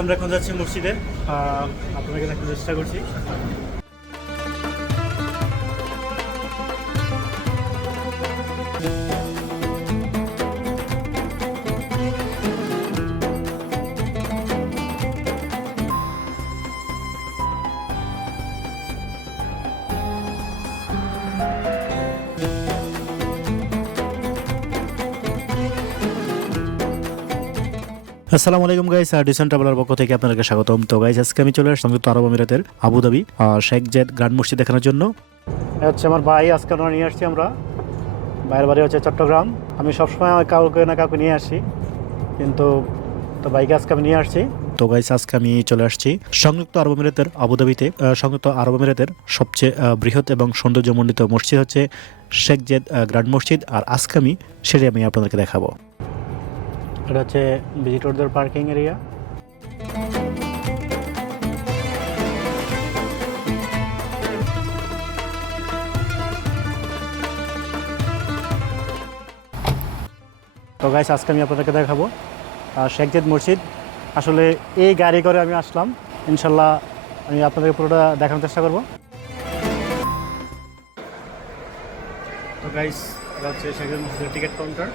আমরা এখন যাচ্ছি মসজিদে, আপনাকে দেখার চেষ্টা করছি। আসসালামু আলাইকুম গাইস, ডিসেন্ট ট্রাভেলার পক্ষ থেকে আপনাদেরকে স্বাগতম। তো গাইস, আজকে আমি চলে আসছি সংযুক্ত আরব আমিরাতের আবুধাবি শেখ জায়েদ গ্র্যান্ড মসজিদ দেখানোর জন্য। হচ্ছে আমার ভাই, আজকে আমরা নিয়ে আসছি। আমরা ভাইয়ের বাড়ি হচ্ছে চট্টগ্রাম। আমি সবসময় আমার কাউকে না কাউকে নিয়ে আসি, কিন্তু তো বাইকে আজকে আমি নিয়ে আসছি। তো গাইস, আজকে আমি চলে আসছি সংযুক্ত আরব আমিরাতের আবুধাবিতে। সংযুক্ত আরব আমিরাতের সবচেয়ে বৃহৎ এবং সৌন্দর্যমণ্ডিত মসজিদ হচ্ছে শেখ জায়েদ গ্র্যান্ড মসজিদ, আর আজকে আমি সেটাই আপনাদেরকে দেখাবো। এটা হচ্ছে ভিজিটরদের পার্কিং এরিয়া। তো গাইস, আজকে আমি আপনাদেরকে দেখাবো শেখ জায়েদ মসজিদ। আসলে এই গাড়ি করে আমি আসলাম, ইনশাল্লাহ আমি আপনাদেরকে পুরোটা দেখানোর চেষ্টা করব। তো গাইস, এটা হচ্ছে শেখ জায়েদ মসজিদের টিকিট কাউন্টার।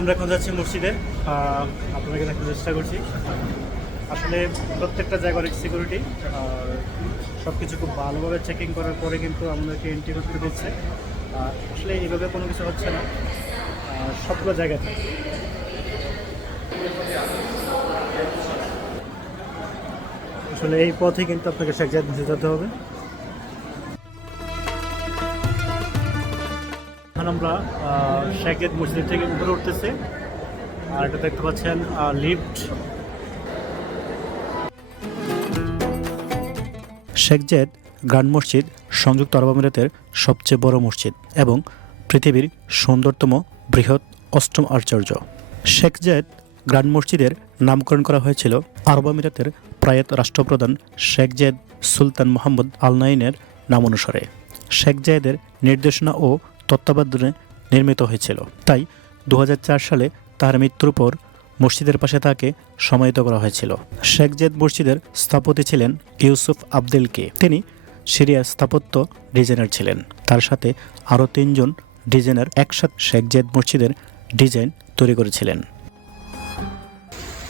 আমরা এখন যাচ্ছি মসজিদে, আপনাদেরকে দেখার চেষ্টা করছি। আসলে প্রত্যেকটা জায়গার সিকিউরিটি আর সব কিছু খুব ভালোভাবে চেকিং করার পরে কিন্তু আমাদেরকে এন্ট্রি করতে দিচ্ছে। আসলে এইভাবে কোনো কিছু হচ্ছে না সবগুলো জায়গাতে। আসলে এই পথে কিন্তু আপনাকে শেখ জায়েদ মসজিদ যেতে হবে। আমরা শেখ জায়েদ মসজিদ থেকে উপরে উঠতেছে, আর এটা দেখতে পাচ্ছেন লিফট। শেখ জায়েদ গ্র্যান্ড মসজিদ সংযুক্ত আরব আমিরাতের সবচেয়ে বড় মসজিদ এবং পৃথিবীর সুন্দরতম বৃহৎ অষ্টম আশ্চর্য। শেখ জায়েদ গ্র্যান্ড মসজিদের নামকরণ করা হয়েছিল আরব আমিরাতের প্রয়াত রাষ্ট্রপ্রধান শেখ জায়েদ সুলতান মোহাম্মদ আল নাইনের নাম অনুসারে। শেখ জায়েদের নির্দেশনা ও তত্ত্বাবধানে নির্মিত হয়েছিল, তাই 2004 সালে তার মৃত্যুর পর মসজিদের পাশে তাকে সমাহিত করা হয়েছিল। শেখ জায়েদ মসজিদের স্থপতি ছিলেন ইউসুফ আবদেলকে। তিনি সিরিয়ার স্থাপত্য ডিজাইনার ছিলেন। তার সাথে আরও 3 জন ডিজাইনার একসাথে শেখ জায়েদ মসজিদের ডিজাইন তৈরি করেছিলেন।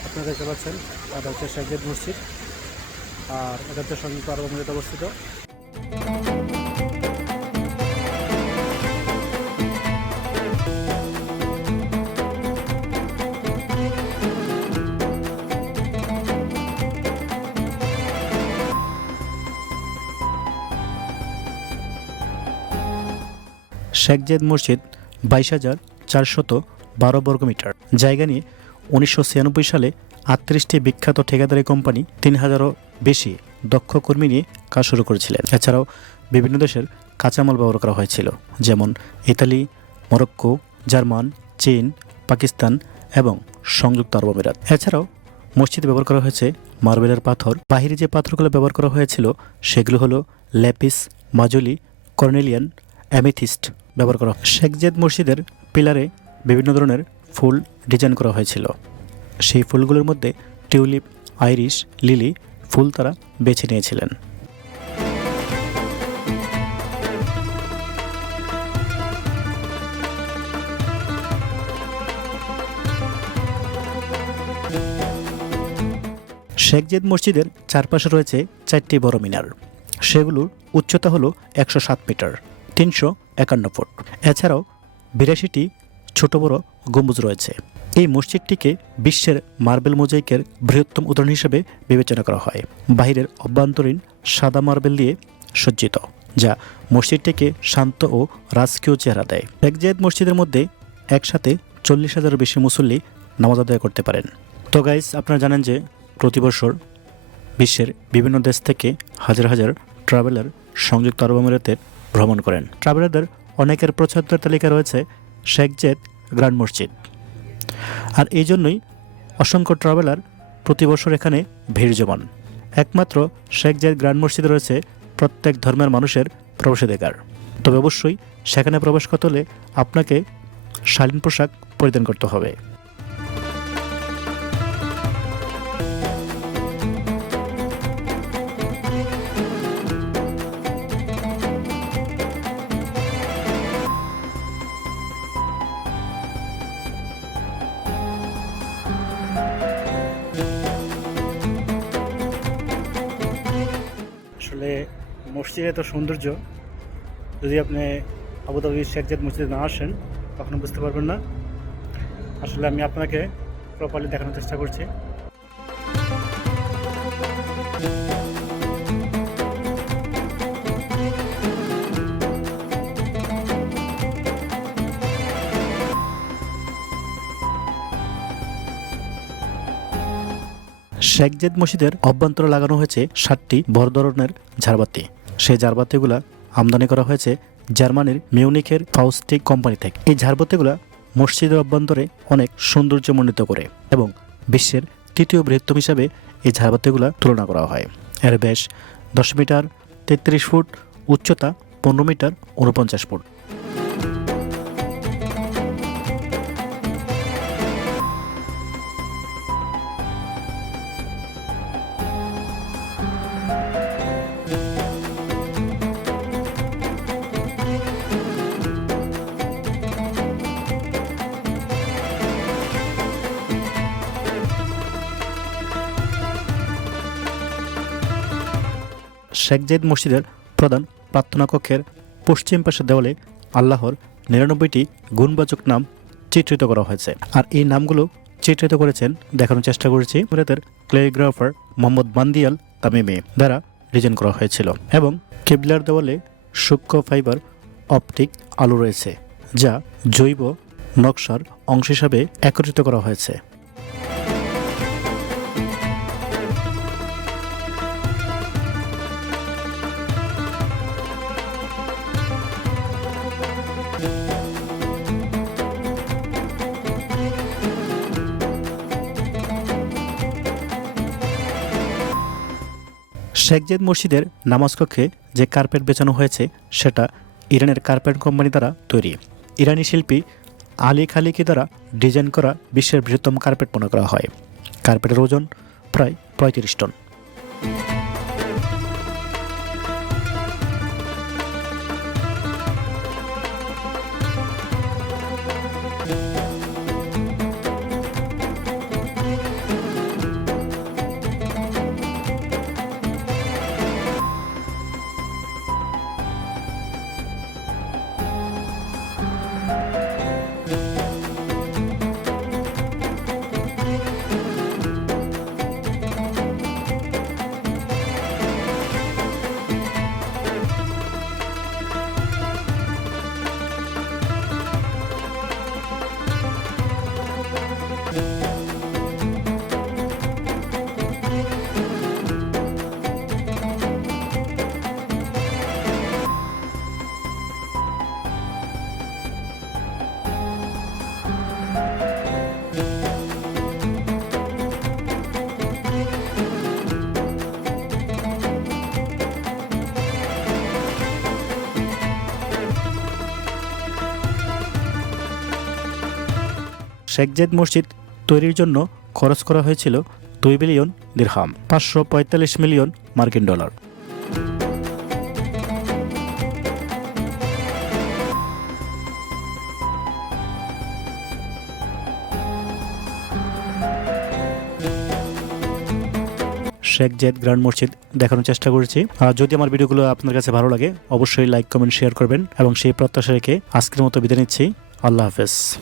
আপনারা দেখতে পাচ্ছেন, এটা হচ্ছে শেখ জায়েদ মসজিদ, আর এটা হচ্ছে সংযুক্ত আরব আমিরাতে অবস্থিত। শেখ জায়েদ মসজিদ 22,412 বর্গমিটার জায়গা নিয়ে 1996 সালে 38টি বিখ্যাত ঠিকাদারি কোম্পানি 3,000-এরও বেশি দক্ষ কর্মী নিয়ে কাজ শুরু করেছিলেন। এছাড়াও বিভিন্ন দেশের কাঁচামাল ব্যবহার করা হয়েছিল, যেমন ইতালি, মরক্কো, জার্মান, চীন, পাকিস্তান এবং সংযুক্ত আরব আমিরাত। এছাড়াও মসজিদে ব্যবহার করা হয়েছে মার্বেলের পাথর। বাহিরে যে পাথরগুলো ব্যবহার করা হয়েছিল সেগুলো হলো ল্যাপিস, মাজুলি, কর্নেলিয়ান, অ্যামেথিস্ট ব্যবহার করা। শেখ জায়েদ মসজিদের পিলারে বিভিন্ন ধরনের ফুল ডিজাইন করা হয়েছিল। সেই ফুলগুলোর মধ্যে টিউলিপ, আইরিশ, লিলি ফুল তারা বেছে নিয়েছিলেন। শেখ জায়েদ মসজিদের চারপাশে রয়েছে 4টি বড় মিনার। সেগুলোর উচ্চতা হলো 107 মিটার, 351 ফুট। এছাড়াও 82টি ছোট বড় গম্বুজ রয়েছে। এই মসজিদটিকে বিশ্বের মার্বেল মোজাইকের বৃহত্তম উদাহরণ হিসেবে বিবেচনা করা হয়। বাহিরের অভ্যন্তরীণ সাদা মার্বেল দিয়ে সজ্জিত, যা মসজিদটিকে শান্ত ও রাজকীয় চেহারা দেয়। শেখ জায়েদ মসজিদের মধ্যে একসাথে 40,000-এর বেশি মুসল্লি নামাজ আদায় করতে পারেন। তো গাইস, আপনারা জানেন যে প্রতি বছর বিশ্বের বিভিন্ন দেশ থেকে হাজার হাজার ট্রাভেলার সংযুক্ত আরব আমিরাতে ভ্রমণ করেন। ট্রাভেলারদের অনেকের পছন্দের তালিকা রয়েছে শেখ জায়েদ গ্র্যান্ড মসজিদ। আর এই জন্যই অসংখ্য ট্রাভেলার প্রতি বছর এখানে ভিড় জমান। একমাত্র শেখ জায়েদ গ্র্যান্ড মসজিদে রয়েছে প্রত্যেক ধর্মের মানুষের প্রবেশাধিকার। তবে অবশ্যই সেখানে প্রবেশ করতে হলে আপনাকে শালীন পোশাক পরিধান করতে হবে। আসলে মসজিদে এত সৌন্দর্য, যদি আপনি আবুধাবির শেখ জায়েদ মসজিদে না আসেন কখনো বুঝতে পারবেন না। আসলে আমি আপনাকে প্রপারলি দেখানোর চেষ্টা করছি। শেখ জায়েদ মসজিদের অভ্যন্তরে লাগানো হয়েছে 7টি বড় ধরনের ঝাড়বাতি। সেই ঝাড়বাতিগুলা আমদানি করা হয়েছে জার্মানির মিউনিখের ফাউস্টিক কোম্পানি থেকে। এই ঝাড়বাতিগুলা মসজিদের অভ্যন্তরে অনেক সৌন্দর্যমণ্ডিত করে এবং বিশ্বের 3য় বৃহত্তম হিসাবে এই ঝাড়বাতিগুলা তুলনা করা হয়। এর ব্যাস 10 মিটার 33 ফুট, উচ্চতা 15 মিটার 49 ফুট। শেখ জায়েদ মসজিদের প্রধান প্রার্থনা কক্ষের পশ্চিম পাশের দেওয়ালে আল্লাহর 99টি গুণবাচক নাম চিত্রিত করা হয়েছে। আর এই নামগুলো চিত্রিত করেছেন, দেখানোর চেষ্টা করেছি, ভারতের ক্যালিগ্রাফার মোহাম্মদ বান্দিয়াল তামিমি দ্বারা ডিজাইন করা হয়েছিল। এবং কিবলার দেওয়ালে সূক্ষ্ম ফাইবার অপটিক আলো রয়েছে, যা জৈব নকশার অংশ হিসাবে একত্রিত করা হয়েছে। শেখ জায়েদ মসজিদের নামাজ কক্ষে যে কার্পেট বেছানো হয়েছে সেটা ইরানের কার্পেট কোম্পানি দ্বারা তৈরি। ইরানি শিল্পী আলী খালিকি দ্বারা ডিজাইন করা বিশ্বের বৃহত্তম কার্পেট মনে করা হয়। কার্পেটের ওজন প্রায় 35 টন। শেখ জায়েদ মসজিদ তৈরির জন্য খরচ করা হয়েছিল 2 বিলিয়ন দিরহাম, 545 মিলিয়ন মার্কিন ডলার। শেখ জায়েদ গ্র্যান্ড মসজিদ দেখানোর চেষ্টা করেছি। যদি আমার ভিডিওগুলো আপনার কাছে ভালো লাগে অবশ্যই লাইক, কমেন্ট, শেয়ার করবেন এবং সেই প্রত্যাশা রেখে আজকের মতো বিদায় নিচ্ছি। আল্লাহ হাফেজ।